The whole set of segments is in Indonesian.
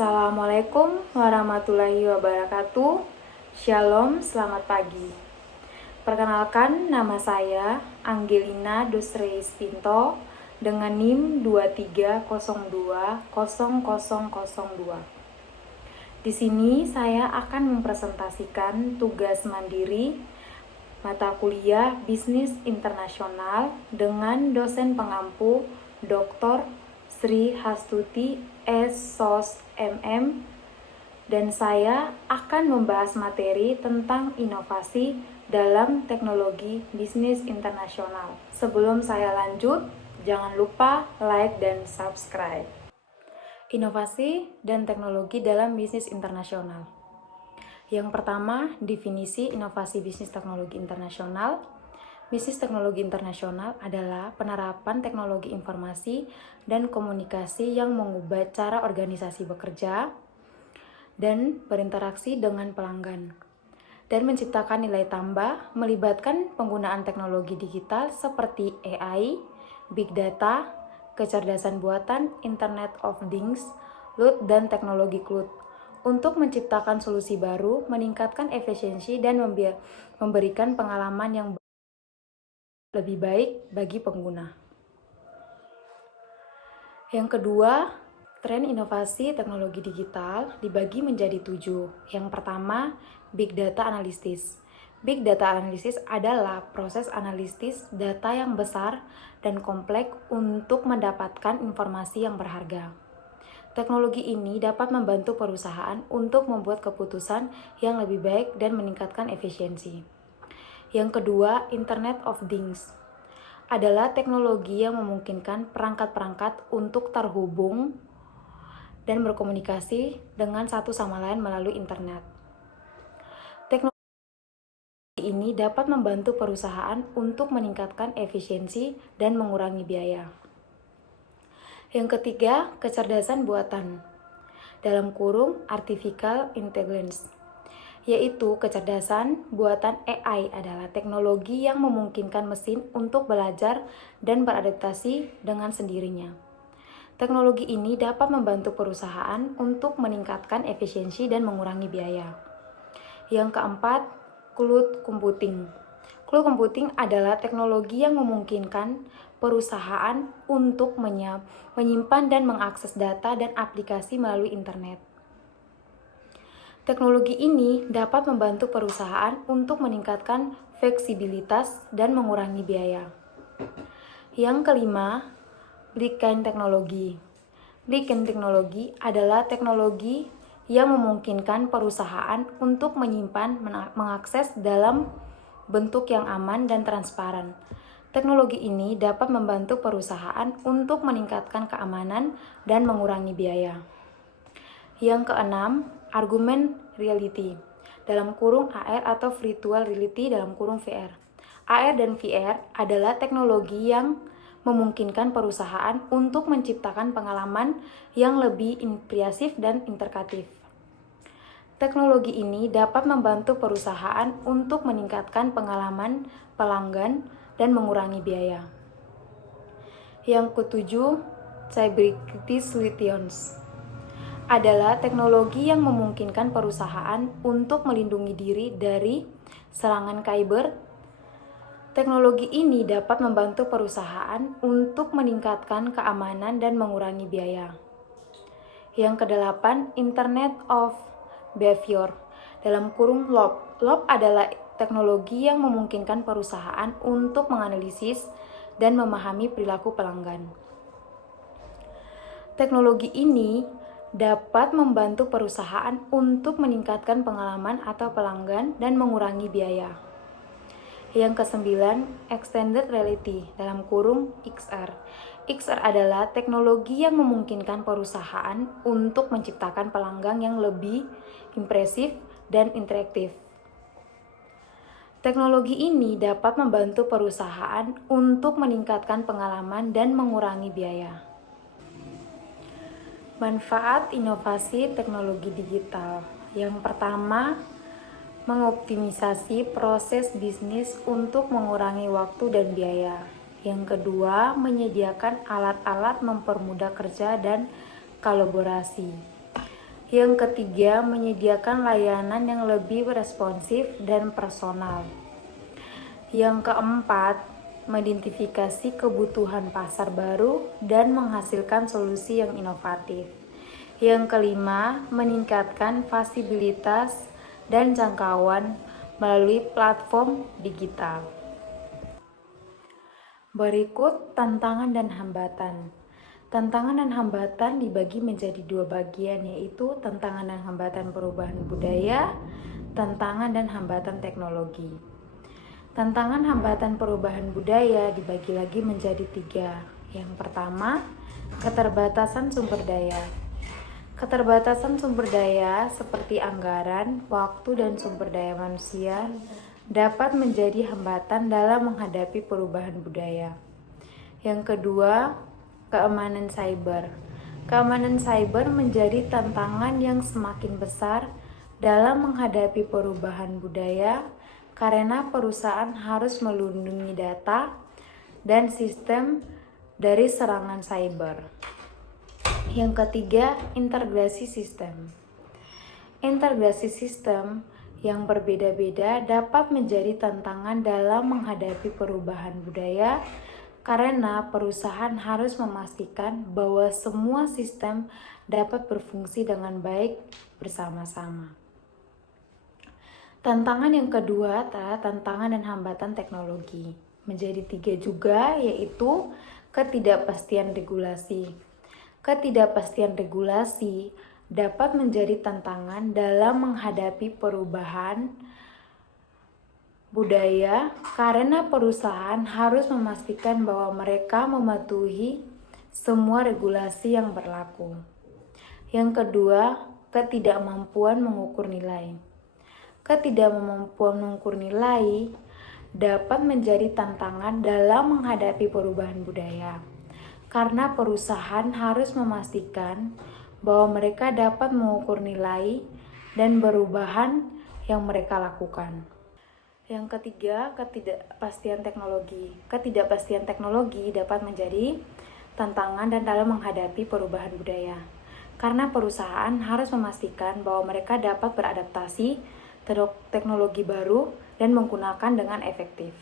Assalamualaikum warahmatullahi wabarakatuh. Shalom, selamat pagi. Perkenalkan, nama saya Angelina Dusreis Pinto dengan NIM 23020002. Di sini saya akan mempresentasikan tugas mandiri mata kuliah Bisnis Internasional dengan dosen pengampu Dr. Sri Hastuti S.Sos MM, dan saya akan membahas materi tentang inovasi dalam teknologi bisnis internasional. Sebelum saya lanjut, jangan lupa like dan subscribe. Inovasi dan teknologi dalam bisnis internasional. Yang pertama, definisi inovasi bisnis teknologi internasional. Bisnis teknologi internasional adalah penerapan teknologi informasi dan komunikasi yang mengubah cara organisasi bekerja dan berinteraksi dengan pelanggan, dan menciptakan nilai tambah melibatkan penggunaan teknologi digital seperti AI, Big Data, kecerdasan buatan, Internet of Things, LUT, dan teknologi cloud untuk menciptakan solusi baru, meningkatkan efisiensi, dan memberikan pengalaman yang lebih baik bagi pengguna. Yang kedua, tren inovasi teknologi digital dibagi menjadi 7. Yang pertama, Big Data Analysis. Big Data Analysis adalah proses analisis data yang besar dan kompleks untuk mendapatkan informasi yang berharga. Teknologi ini dapat membantu perusahaan untuk membuat keputusan yang lebih baik dan meningkatkan efisiensi. Yang kedua, Internet of Things adalah teknologi yang memungkinkan perangkat-perangkat untuk terhubung dan berkomunikasi dengan satu sama lain melalui internet. Teknologi ini dapat membantu perusahaan untuk meningkatkan efisiensi dan mengurangi biaya. Yang ketiga, kecerdasan buatan dalam kurung artificial intelligence, yaitu kecerdasan buatan AI adalah teknologi yang memungkinkan mesin untuk belajar dan beradaptasi dengan sendirinya. Teknologi ini dapat membantu perusahaan untuk meningkatkan efisiensi dan mengurangi biaya. Yang keempat, cloud computing. Cloud computing adalah teknologi yang memungkinkan perusahaan untuk menyimpan dan mengakses data dan aplikasi melalui internet. Teknologi ini dapat membantu perusahaan untuk meningkatkan fleksibilitas dan mengurangi biaya. Yang kelima, blockchain teknologi. Blockchain teknologi adalah teknologi yang memungkinkan perusahaan untuk menyimpan, mengakses dalam bentuk yang aman dan transparan. Teknologi ini dapat membantu perusahaan untuk meningkatkan keamanan dan mengurangi biaya. Yang keenam, augmented reality dalam kurung AR atau virtual reality dalam kurung VR. AR dan VR adalah teknologi yang memungkinkan perusahaan untuk menciptakan pengalaman yang lebih imersif dan interaktif. Teknologi ini dapat membantu perusahaan untuk meningkatkan pengalaman pelanggan dan mengurangi biaya. Yang ketujuh, cybersecurity solutions adalah teknologi yang memungkinkan perusahaan untuk melindungi diri dari serangan cyber. Teknologi ini dapat membantu perusahaan untuk meningkatkan keamanan dan mengurangi biaya. Yang kedelapan, Internet of Behavior dalam kurung LOB. LOB adalah teknologi yang memungkinkan perusahaan untuk menganalisis dan memahami perilaku pelanggan. Teknologi ini dapat membantu perusahaan untuk meningkatkan pengalaman atau pelanggan dan mengurangi biaya. Yang kesembilan, Extended Reality dalam kurung XR. XR adalah teknologi yang memungkinkan perusahaan untuk menciptakan pelanggan yang lebih impresif dan interaktif. Teknologi ini dapat membantu perusahaan untuk meningkatkan pengalaman dan mengurangi biaya. Manfaat inovasi teknologi digital. Yang pertama, mengoptimisasi proses bisnis untuk mengurangi waktu dan biaya. Yang kedua, menyediakan alat-alat mempermudah kerja dan kolaborasi. Yang ketiga, menyediakan layanan yang lebih responsif dan personal. Yang keempat, mengidentifikasi kebutuhan pasar baru dan menghasilkan solusi yang inovatif. Yang kelima, meningkatkan fasibilitas dan jangkauan melalui platform digital. Berikut tantangan dan hambatan. Tantangan dan hambatan dibagi menjadi dua bagian, yaitu tantangan dan hambatan perubahan budaya, tantangan dan hambatan teknologi. Tantangan hambatan perubahan budaya dibagi lagi menjadi tiga. Yang pertama, keterbatasan sumber daya. Keterbatasan sumber daya seperti anggaran, waktu, dan sumber daya manusia dapat menjadi hambatan dalam menghadapi perubahan budaya. Yang kedua, keamanan cyber. Keamanan cyber menjadi tantangan yang semakin besar dalam menghadapi perubahan budaya karena perusahaan harus melindungi data dan sistem dari serangan cyber. Yang ketiga, integrasi sistem. Integrasi sistem yang berbeda-beda dapat menjadi tantangan dalam menghadapi perubahan budaya karena perusahaan harus memastikan bahwa semua sistem dapat berfungsi dengan baik bersama-sama. Tantangan yang kedua adalah tantangan dan hambatan teknologi. Menjadi tiga juga, yaitu ketidakpastian regulasi. Ketidakpastian regulasi dapat menjadi tantangan dalam menghadapi perubahan budaya karena perusahaan harus memastikan bahwa mereka mematuhi semua regulasi yang berlaku. Yang kedua, ketidakmampuan mengukur nilai. Ketidakmampuan mengukur nilai dapat menjadi tantangan dalam menghadapi perubahan budaya karena perusahaan harus memastikan bahwa mereka dapat mengukur nilai dan perubahan yang mereka lakukan. Yang ketiga, ketidakpastian teknologi. Ketidakpastian teknologi dapat menjadi tantangan dan dalam menghadapi perubahan budaya. Karena perusahaan harus memastikan bahwa mereka dapat beradaptasi terhadap teknologi baru dan menggunakan dengan efektif.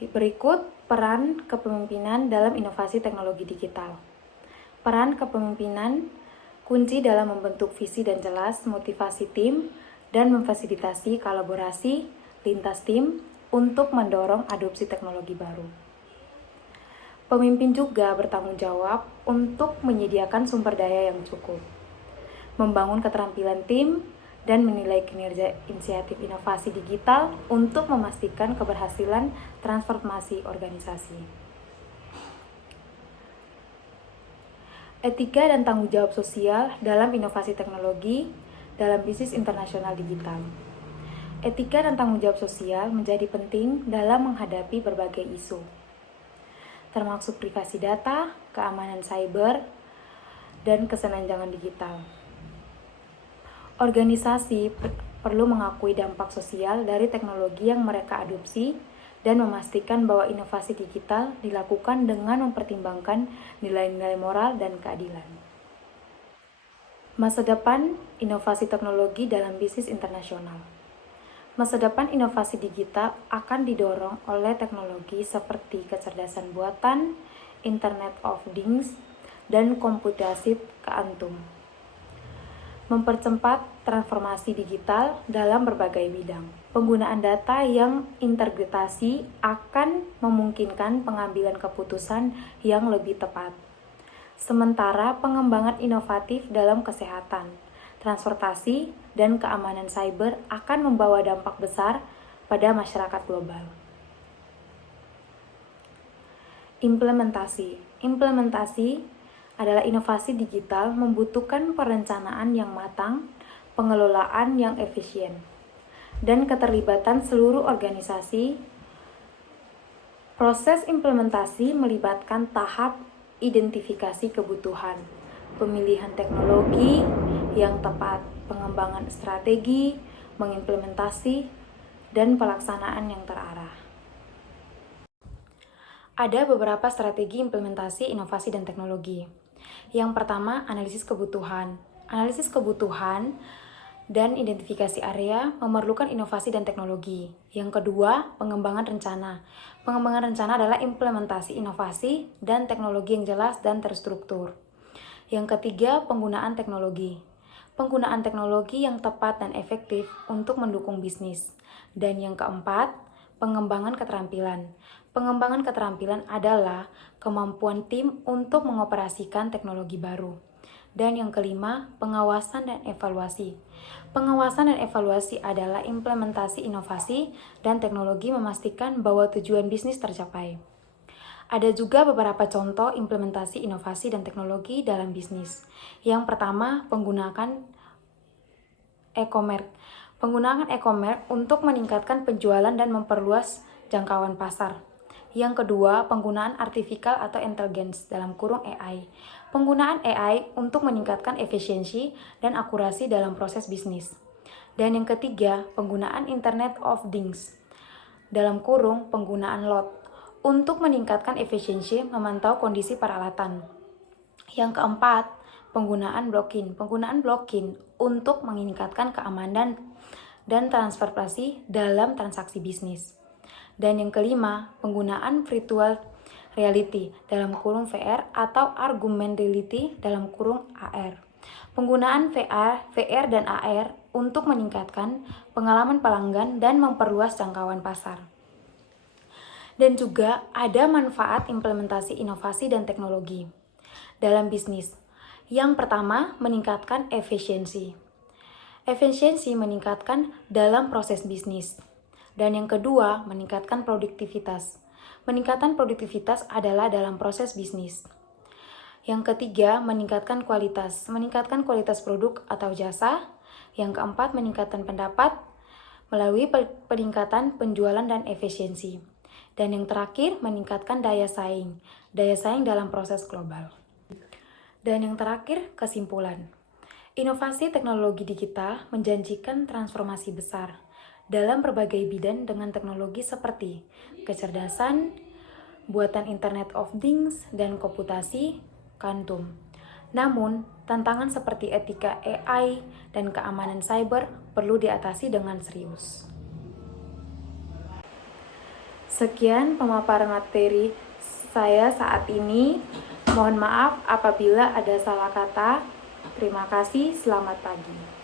Berikut peran kepemimpinan dalam inovasi teknologi digital. Peran kepemimpinan kunci dalam membentuk visi dan jelas, motivasi tim, dan memfasilitasi kolaborasi lintas tim untuk mendorong adopsi teknologi baru. Pemimpin juga bertanggung jawab untuk menyediakan sumber daya yang cukup, membangun keterampilan tim, dan menilai kinerja inisiatif inovasi digital untuk memastikan keberhasilan transformasi organisasi. Etika dan tanggung jawab sosial dalam inovasi teknologi dalam bisnis internasional digital. Etika dan tanggung jawab sosial menjadi penting dalam menghadapi berbagai isu, termasuk privasi data, keamanan cyber, dan kesenjangan digital. Organisasi perlu mengakui dampak sosial dari teknologi yang mereka adopsi dan memastikan bahwa inovasi digital dilakukan dengan mempertimbangkan nilai-nilai moral dan keadilan. Masa depan inovasi teknologi dalam bisnis internasional. Masa depan inovasi digital akan didorong oleh teknologi seperti kecerdasan buatan, Internet of Things, dan komputasi kuantum. Mempercepat transformasi digital dalam berbagai bidang. Penggunaan data yang integrasi akan memungkinkan pengambilan keputusan yang lebih tepat. Sementara pengembangan inovatif dalam kesehatan, transportasi, dan keamanan cyber akan membawa dampak besar pada masyarakat global. Implementasi adalah inovasi digital membutuhkan perencanaan yang matang, pengelolaan yang efisien, dan keterlibatan seluruh organisasi. Proses implementasi melibatkan tahap identifikasi kebutuhan, pemilihan teknologi yang tepat, pengembangan strategi, mengimplementasi, dan pelaksanaan yang terarah. Ada beberapa strategi implementasi inovasi dan teknologi. Yang pertama, analisis kebutuhan. Analisis kebutuhan dan identifikasi area memerlukan inovasi dan teknologi. Yang kedua, pengembangan rencana. Pengembangan rencana adalah implementasi inovasi dan teknologi yang jelas dan terstruktur. Yang ketiga, penggunaan teknologi. Penggunaan teknologi yang tepat dan efektif untuk mendukung bisnis. Dan yang keempat, pengembangan keterampilan. Pengembangan keterampilan adalah kemampuan tim untuk mengoperasikan teknologi baru. Dan yang kelima, pengawasan dan evaluasi. Pengawasan dan evaluasi adalah implementasi inovasi dan teknologi memastikan bahwa tujuan bisnis tercapai. Ada juga beberapa contoh implementasi inovasi dan teknologi dalam bisnis. Yang pertama, penggunaan e-commerce. Penggunaan e-commerce untuk meningkatkan penjualan dan memperluas jangkauan pasar. Yang kedua, penggunaan artificial atau intelligence dalam kurung AI. Penggunaan AI untuk meningkatkan efisiensi dan akurasi dalam proses bisnis. Dan yang ketiga, penggunaan Internet of Things dalam kurung penggunaan LOT untuk meningkatkan efisiensi memantau kondisi peralatan. Yang keempat, penggunaan blockchain. Penggunaan blockchain untuk meningkatkan keamanan dan transparansi dalam transaksi bisnis. Dan yang kelima, penggunaan virtual reality dalam kurung VR atau augmented reality dalam kurung AR. Penggunaan VR dan AR untuk meningkatkan pengalaman pelanggan dan memperluas jangkauan pasar. Dan juga ada manfaat implementasi inovasi dan teknologi dalam bisnis. Yang pertama, meningkatkan efisiensi. Efisiensi meningkatkan dalam proses bisnis. Dan yang kedua, meningkatkan produktivitas. Meningkatkan produktivitas adalah dalam proses bisnis. Yang ketiga, meningkatkan kualitas. Meningkatkan kualitas produk atau jasa. Yang keempat, meningkatkan pendapat melalui peningkatan penjualan dan efisiensi. Dan yang terakhir, meningkatkan daya saing. Daya saing dalam proses global. Dan yang terakhir, kesimpulan. Inovasi teknologi digital menjanjikan transformasi besar dalam berbagai bidang dengan teknologi seperti kecerdasan, buatan Internet of Things, dan komputasi kuantum. Namun, tantangan seperti etika AI dan keamanan cyber perlu diatasi dengan serius. Sekian pemaparan materi saya saat ini. Mohon maaf apabila ada salah kata. Terima kasih, selamat pagi.